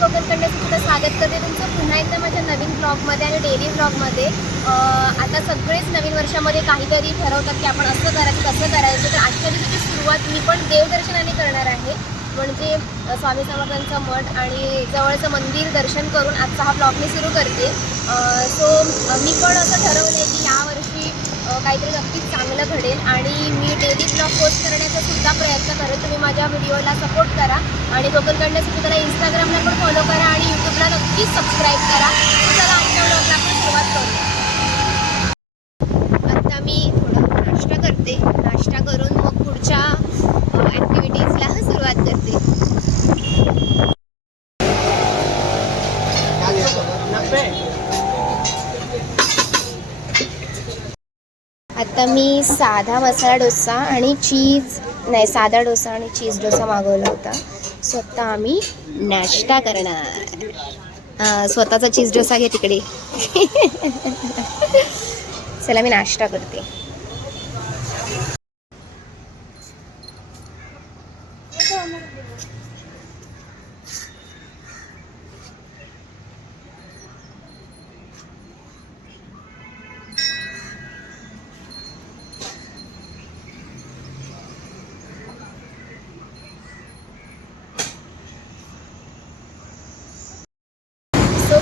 कोकण कन्याचं स्वागत करते तुमचं पुन्हा एकदा माझ्या नवीन ब्लॉगमध्ये आणि डेली ब्लॉगमध्ये. आता सगळेच नवीन वर्षामध्ये काहीतरी ठरवतात की आपण असं करायचं तसं करायचं. तर आजच्या दिवसाची सुरुवात मी पण देवदर्शनाने करणार आहे. म्हणजे स्वामी समर्थांचं मठ आणि जवळचं मंदिर दर्शन करून आजचा हा ब्लॉग मी सुरू करते. सो मी पण असं ठरवलं आहे की यावर्षी काहीतरी नक्कीच चांगलं घडेल आणि मी डेली ब्लॉग पोस्ट करण्याचा सुद्धा प्रयत्न करेन. तुम्ही माझ्या व्हिडिओला सपोर्ट करा आणि कोकण करण्यासाठी त्याला इंस्टाग्रामला पण फॉलो करा आणि यूट्यूबला नक्कीच सबस्क्राईब करा. चला आजच्या ब्लॉगला आपण सुरुवात करू. आता मी थोडा नाश्ता करते. नाश्ता करून मग पुढच्या ॲक्टिव्हिटीजला सुरुवात करते. आता मी साधा मसाला डोसा आणि साधा डोसा आणि चीज डोसा मागवला होता. स्वतः आम्ही नाश्ता करणार. स्वतःचा चीज डोसा घे तिकडे. चला मी नाश्ता करते.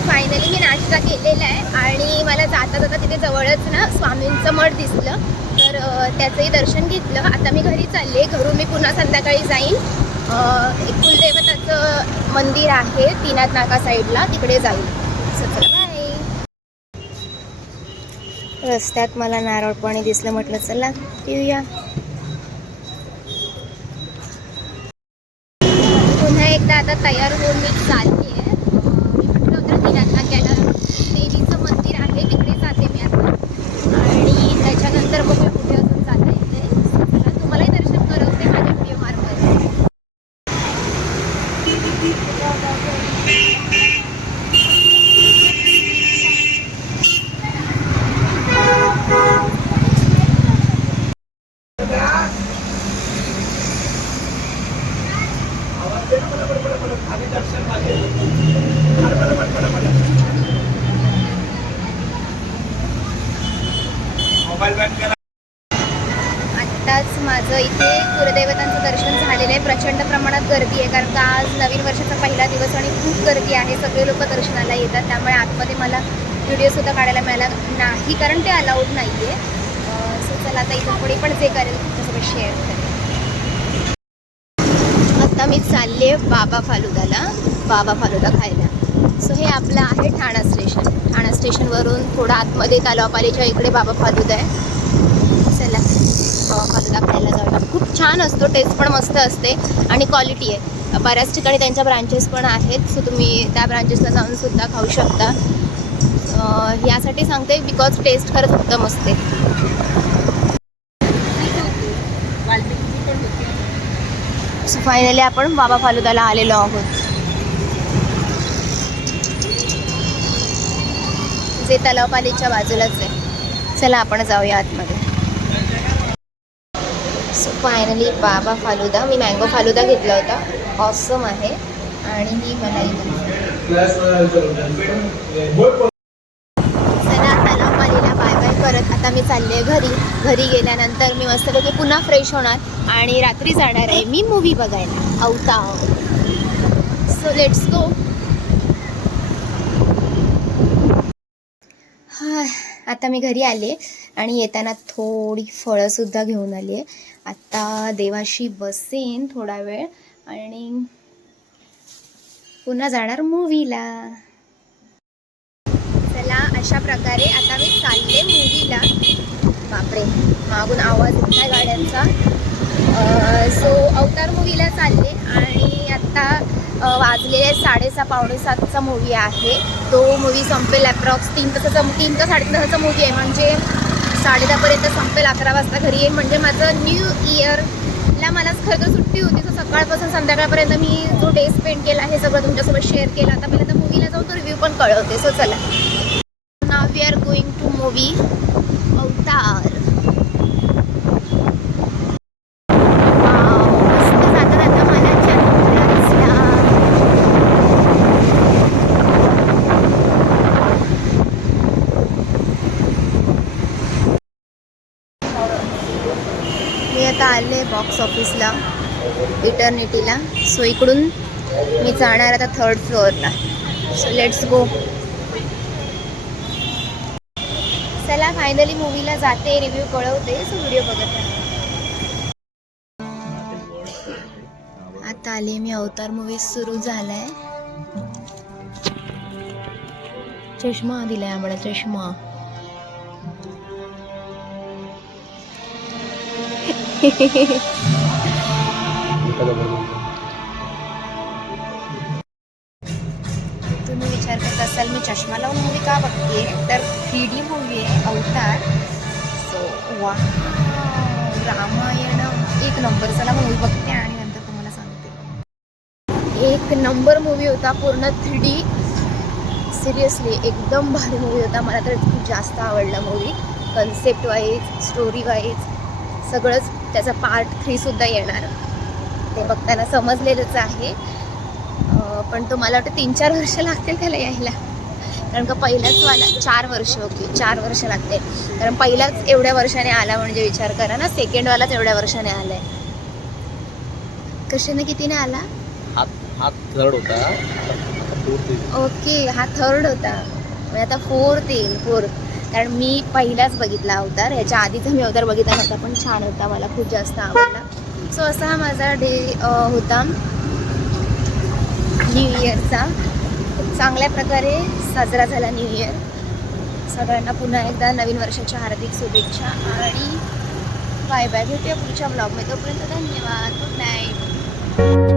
फायनली मी नाश्ता केलेला आहे आणि मला जाता जाता तिथे जवळच ना स्वामींचं मठ दिसलं, तर त्याचंही दर्शन घेतलं. आता मी घरी चालले. घरून मी पुन्हा संध्याकाळी जाईन. एक कुलदेवताचं मंदिर आहे तीनाथ नाका साईडला, तिकडे जाईल. बाय. रस्त्यात मला नारळ पाणी दिसलं, म्हटलं चला पिऊया. पुन्हा एकदा आता तयार होऊन मी चालली आहे. देवीचं मंदिर आहे तिकडे जाते मी आता आणि त्याच्यानंतर मग मी कुठे अजून जाता येते. तुम्हालाही दर्शन करवते माझ्या व्हिडिओ मार्फत. आत्ताच माझं इथे कुलदेवतांचं दर्शन झालेलं आहे. प्रचंड प्रमाणात गर्दी आहे कारण का आज नवीन वर्षाचा पहिला दिवस आणि खूप गर्दी आहे. सगळे लोक दर्शनाला येतात, त्यामुळे आतमध्ये मला व्हिडिओसुद्धा काढायला मिळाला नाही कारण ते अलाउड नाही आहे. सो चला आता इथं पुढे पण जे करेल तुमच्यासोबत शेअर करेल. आता मी चालले बाबा फालुदा खायला. सो हे आपलं आहे ठाणा स्टेशन. ठाणा स्टेशनवरून थोडं आतमध्ये तलावपालीच्या इकडे बाबा फालुदा आहे. चला बाबा फालुदा खायला जाऊया. खूप छान असतो, टेस्ट पण मस्त असते आणि क्वालिटी आहे. बऱ्याच ठिकाणी त्यांच्या ब्रांचेस पण आहेत, सो तुम्ही त्या ब्रांचेसला जाऊन सुद्धा खाऊ शकता. यासाठी सांगते बिकॉज टेस्ट खरंच उत्तम असते. सो फायनली आपण बाबा फालुदाला आलेलो आहोत, जे तलावपालीच्या बाजूलाच आहे. चला आपण जाऊया आतमध्ये. सो फायनली बाबा फालुदा, मी मँगो फालुदा घेतला होता, ऑसम आहे. आणि ही मलाई. चला तलावपालीला बाय बाय करत आता मी चालले घरी गेल्यानंतर मी मस्तपैकी पुन्हा फ्रेश होणार आणि रात्री जाणार आहे मी मूवी बघायला, अवतार. So let's go. आता मी घरी आले आणि येताना थोडी फळंसुद्धा घेऊन आली आहे. आता देवाशी बसेन थोडा वेळ आणि पुन्हा जाणार मूवीला. चला अशा प्रकारे आता मी चालले मूवीला. बापरे, मागून आवाज येत आहे गाड्यांचा. सो अवतार मूवीला चालले आणि आता वाजलेले 6:30 पावणे 7चा मूवी आहे. तो मूवी संपेल ॲप्रॉक्स 3 ते 3 तासाचा मूवी आहे. म्हणजे 10:30पर्यंत संपेल, 11 वाजता घरी येईल. म्हणजे माझं न्यू इयरला मलाच खरं तर सुट्टी होती. सो सकाळपासून संध्याकाळपर्यंत मी जो डे स्पेंड केला हे सगळं तुमच्यासोबत शेअर केलं. आता पहिल्यांदा मूवीला जाऊन तो रिव्ह्यू पण कळवते. सो चला, now we are going to movie Avatar. मस्त जाता जाता मला ऑफिसला इटर्निटीला. सो इकडून मी जाणार आता 3rd फ्लोअरला. So let's go. चला फायनली मूवीला जाते, रिव्ह्यू कळवते. सो व्हिडिओ बघत राहा. आता आले मी. अवतार मूवी सुरू झालाय. चष्मा दिलाय आम्हाला, चष्मा. तुम्ही विचार करत असाल मी चष्मा लावून मूवी का बघते, तर 3D मूवी आहे अवतार. सो वा, रामायण एक नंबर. चला मूवी बघते आणि नंतर तुम्हाला सांगते. एक नंबर मूवी होता, पूर्ण 3D. सिरियसली एकदम भारी मूवी होता. मला तर खूप जास्त आवडला movie. Concept wise, story wise सगळंच. त्याचा पार्ट 3 सुद्धा येणार, ते बघताना समजलेलंच आहे. पण तो मला वाटतं 3-4 वर्ष लागतील त्याला यायला, कारण का पहिलाच वाला 4 वर्ष. ओके 4 वर्ष लागते, कारण पहिलाच एवढ्या वर्षाने आला म्हणजे विचार करा ना. सेकंडवालाच एवढ्या वर्षाने आलाय. कशाने कितीने आला? हा 3rd होता. ओके हा 3rd होता, म्हणजे आता 4th येईल. 4th, कारण मी पहिलाच बघितला अवतार. ह्याच्या आधीचा मी अवतार बघितला नव्हता, पण छान होता, मला खूप जास्त आवडला. सो असा हा माझा डे होता न्यू इयरचा. खूप चांगल्या प्रकारे साजरा झाला न्यू इयर. सगळ्यांना पुन्हा एकदा नवीन वर्षाच्या हार्दिक शुभेच्छा आणि बाय बाय. भेटूया पुढच्या ब्लॉगमध्ये. तोपर्यंत धन्यवाद. Good night.